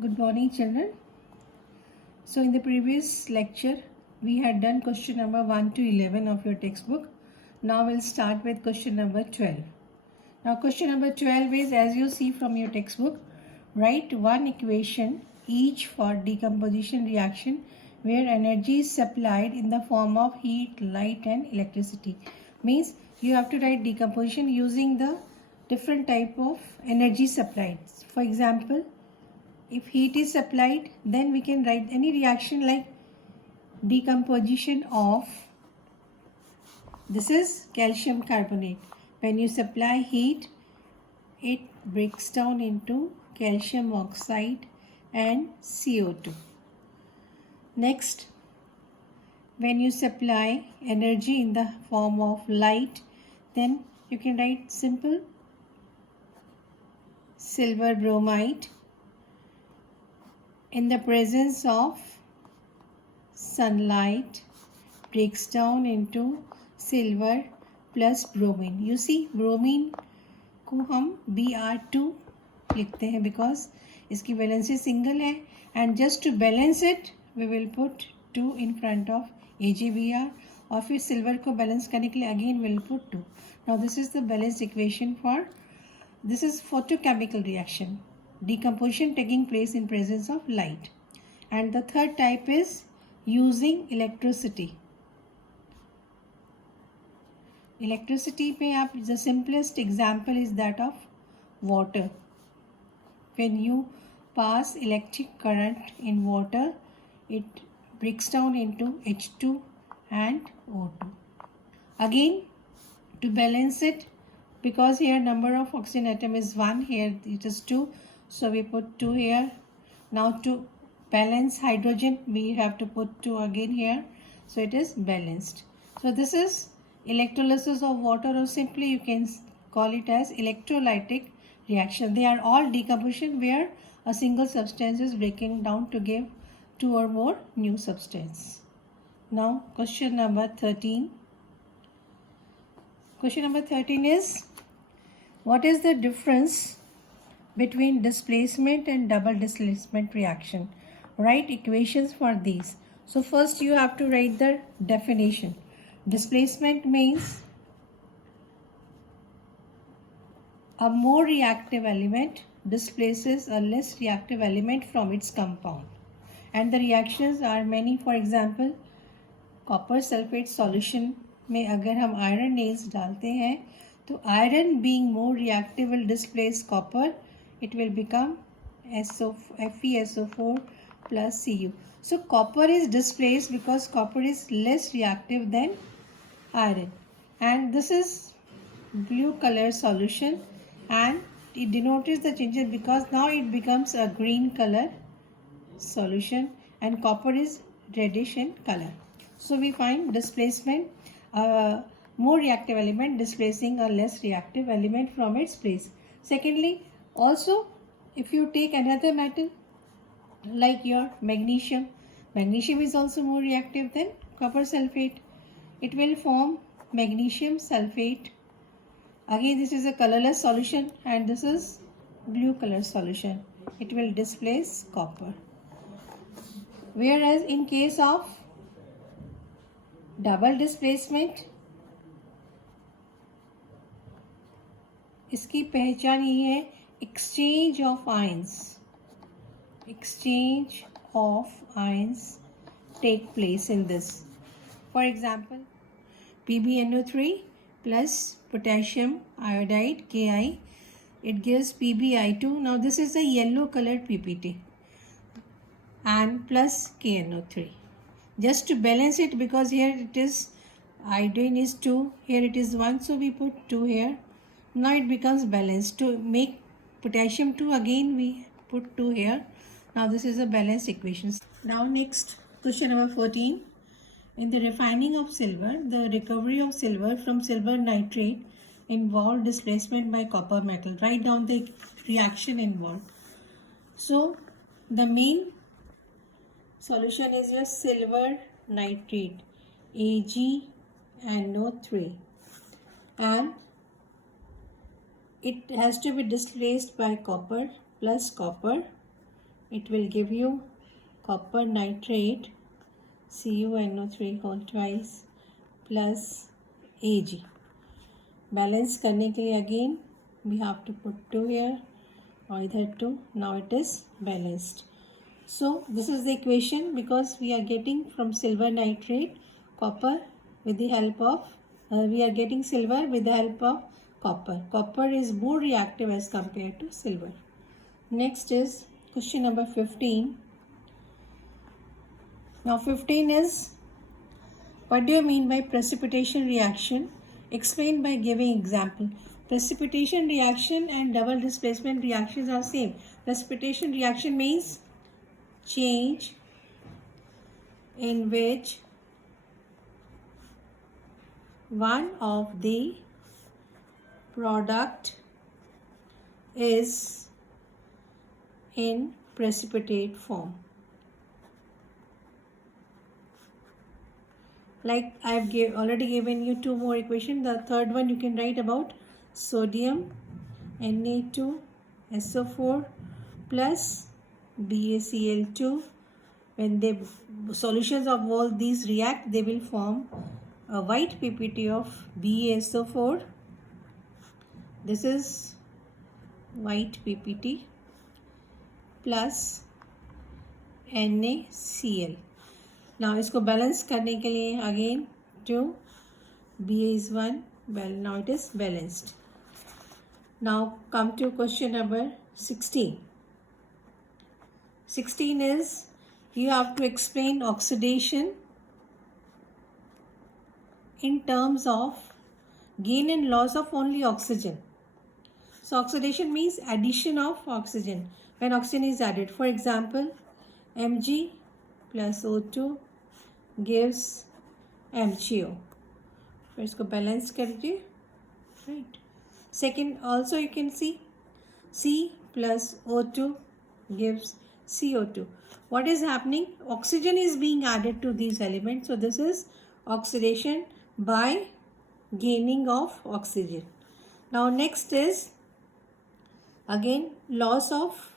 Good morning, children. So in the previous lecture, we had done question number 1 to 11 of your textbook. Now we'll start with question number 12. Now question number 12 is, as you see from your textbook, write one equation each for decomposition reaction where energy is supplied in the form of heat, light and electricity. Means you have to write decomposition using the different type of energy supplied. For example, if heat is supplied, then we can write any reaction like decomposition of, this is calcium carbonate. When you supply heat, it breaks down into calcium oxide and CO2. Next, when you supply energy in the form of light, then you can write simple silver bromide in the presence of sunlight breaks down into silver plus bromine. You see, bromine को हम Br2 लिखते हैं because इसकी valency single है, and just to balance it we will put 2 in front of AgBr, और फिर silver को balance करने के लिए again we will put 2. Now this is the balanced equation for, this is photochemical reaction, decomposition taking place in presence of light. And the third type is using electricity. Electricity पे आप, the simplest example is that of water. When you pass electric current in water, it breaks down into H2 and O2. Again, to balance it, because here number of oxygen atom is 1, here it is 2, so we put 2 here. Now to balance hydrogen, we have to put 2 again here, so it is balanced. So this is electrolysis of water, or simply you can call it as electrolytic reaction. They are all decomposition where a single substance is breaking down to give 2 or more new substance. Now question number 13. Question number 13 is, what is the difference between displacement and double displacement reaction? Write equations for these. So first you have to write the definition. Displacement means a more reactive element displaces a less reactive element from its compound. And the reactions are many. For example, copper sulfate solution में अगर हम iron nails डालते हैं, तो iron being more reactive will displace copper. It will become FeSO4 plus Cu. So copper is displaced because copper is less reactive than iron. And this is blue color solution, and it denotes the changes because now it becomes a green color solution and copper is reddish in color. So we find displacement, more reactive element displacing a less reactive element from its place. Secondly, also if you take another metal like your magnesium, magnesium is also more reactive than copper sulfate. It will form magnesium sulfate. Again, this is a colorless solution and this is blue color solution. It will displace copper. Whereas in case of double displacement, इसकी पहचान ये है, exchange of ions. Exchange of ions take place in this. For example, PbNO3 plus potassium iodide Ki, it gives PbI2. Now this is a yellow colored PPT, and plus KNO3. Just to balance it, because here it is iodine is 2, here it is 1, so we put 2 here. Now it becomes balanced. To make potassium 2, again we put 2 here. Now this is a balanced equation. Now next, question number 14. In the refining of silver, the recovery of silver from silver nitrate involved displacement by copper metal. Write down the reaction involved. So the main solution is your silver nitrate, AgNO3, and it has to be displaced by copper plus copper. it will give you copper nitrate CuNO3 whole twice plus Ag. Balance करने के लिए again we have to put 2 here or either 2. Now it is balanced. So this is the equation because we are getting from silver nitrate copper with the help of we are getting silver with the help of copper. Copper is more reactive as compared to silver. Next is question number 15. Now 15 is, what do you mean by precipitation reaction? Explain by giving example. Precipitation reaction and double displacement reactions are same. Precipitation reaction means change in which one of the product is in precipitate form. Like I have already given you 2 more equations. The third one you can write about sodium Na2SO4 plus BaCl2. When the solutions of all these react, they will form a white PPT of BaSO4. This is white PPT plus NaCl. Now इसको balance करने के लिए again 2 Ba is 1. Well, now it is balanced. Now come to question number 16. 16 is you have to explain oxidation in terms of gain and loss of only oxygen. So oxidation means addition of oxygen when oxygen is added. For example, Mg plus O2 gives MgO. फिर इसको balance करिए, right? Second, also you can see C plus O2 gives CO2. What is happening? Oxygen is being added to these elements. So this is oxidation by gaining of oxygen. Now next is again loss of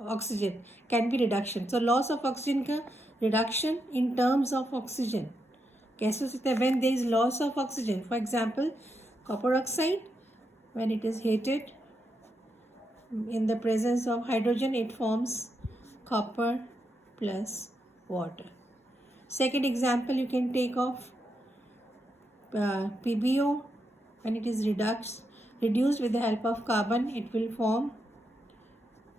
oxygen can be reduction. So loss of oxygen का reduction in terms of oxygen. कैसे हो सकता है? When there is loss of oxygen, for example, copper oxide, when it is heated in the presence of hydrogen, it forms copper plus water. Second example you can take of PbO. When it is reduced with the help of carbon, it will form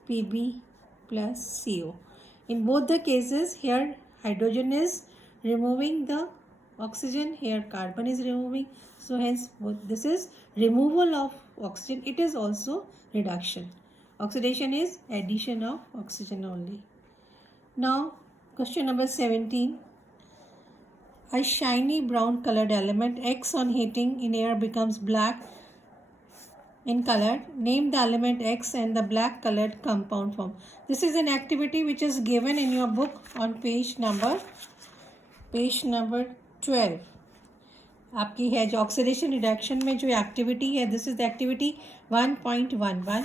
Pb plus CO. In both the cases, here hydrogen is removing the oxygen, here carbon is removing. So hence this is removal of oxygen. It is also reduction. Oxidation is addition of oxygen only. Now question number 17. A shiny brown colored element X on heating in air becomes black in color. Name the element X and the black colored compound form. This is an activity which is given in your book on page number 12. आपकी है जो oxidation reduction में जो activity है, this is the activity 1.11.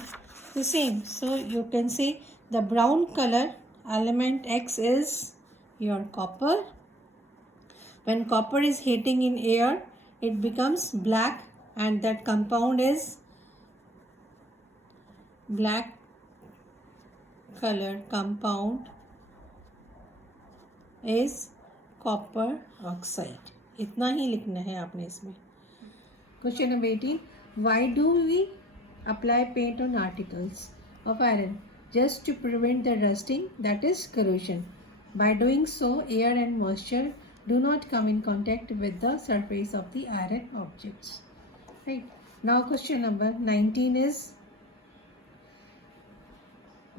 The same. So you can say the brown color element X is your copper. When copper is heating in air, it becomes black, and that compound is black color compound is copper oxide. इतना ही लिखना है आपने इसमें. Question number 18. Why do we apply paint on articles of iron? Just to prevent the rusting, that is corrosion. By doing so, air and moisture do not come in contact with the surface of the iron objects. Right. Now question number 19 is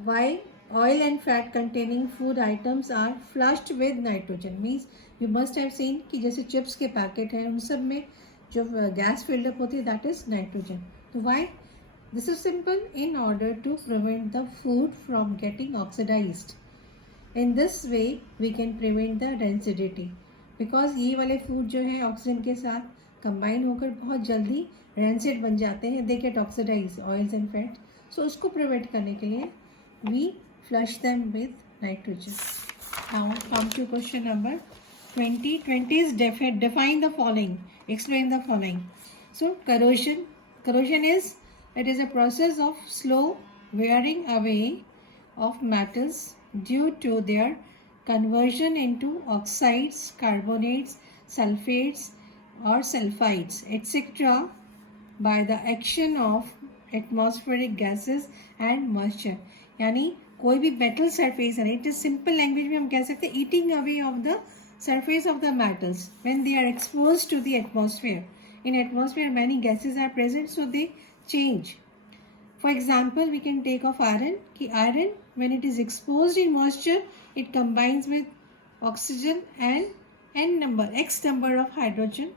why oil and fat containing food items are flushed with nitrogen. Means you must have seen कि जैसे chips के packet हैं उन सब में जो gas filled up होती है दैट इज नाइट्रोजन. तो why? This is simple. In order to prevent the food from getting oxidised. In this way we can prevent the rancidity. Because ये वाले फूड जो है ऑक्सीजन के साथ कंबाइन होकर बहुत जल्दी रेंसिड बन जाते हैं. They get oxidize oils and fats. So उसको प्रिवेंट करने के लिए we flush them with nitrogen. Now come to question number 20. 20 is define the following, explain the following. So corrosion is, it is a process of slow wearing away of metals due to their conversion into oxides, carbonates, sulfates or sulfides, etc. by the action of atmospheric gases and moisture. यानी कोई भी metal surface है, it is simple language में हम कह सकते हैं eating away of the surface of the metals when they are exposed to the atmosphere. In atmosphere many gases are present, so they change. For example, we can take of iron. Iron, when it is exposed in moisture, it combines with oxygen and x number of hydrogen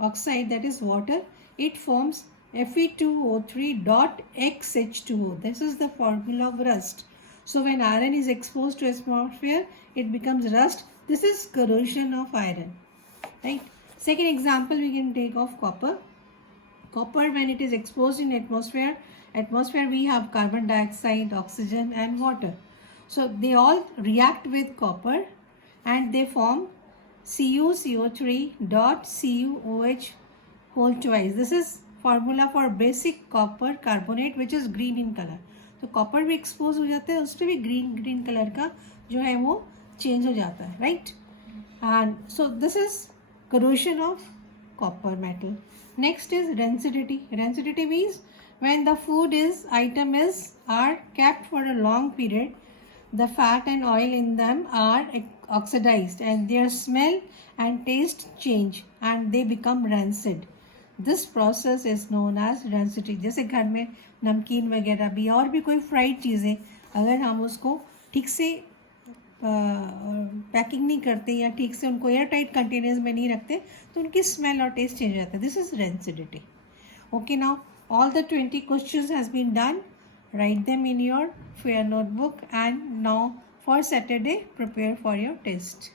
oxide, that is water. It forms Fe2O3 dot XH2O. This is the formula of rust. So when iron is exposed to atmosphere, it becomes rust. This is corrosion of iron. Right. Second example we can take of copper. Copper, when it is exposed in atmosphere we have carbon dioxide, oxygen and water. So they all react with copper and they form CuCO3 dot CuOH whole twice. This is formula for basic copper carbonate which is green in color. तो copper भी expose हो जाता है, उस पर भी green colour का जो है वो चेंज हो जाता है, right. And so this is corrosion of copper metal. Next is rancidity. Rancidity means when the food are kept for a long period, the fat and oil in them are oxidized and their smell and taste change and they become rancid. This process is known as rancidity. जैसे घर में नमकीन वगैरह भी और भी कोई fried चीज़ें अगर हम उसको ठीक से पैकिंग नहीं करते या ठीक से उनको एयर टाइट कंटेनर्स में नहीं रखते तो उनकी स्मेल और टेस्ट चेंज हो जाता है. This is rancidity. Okay, now all the 20 questions has been done. Write them in your fair notebook and now for Saturday prepare for your test.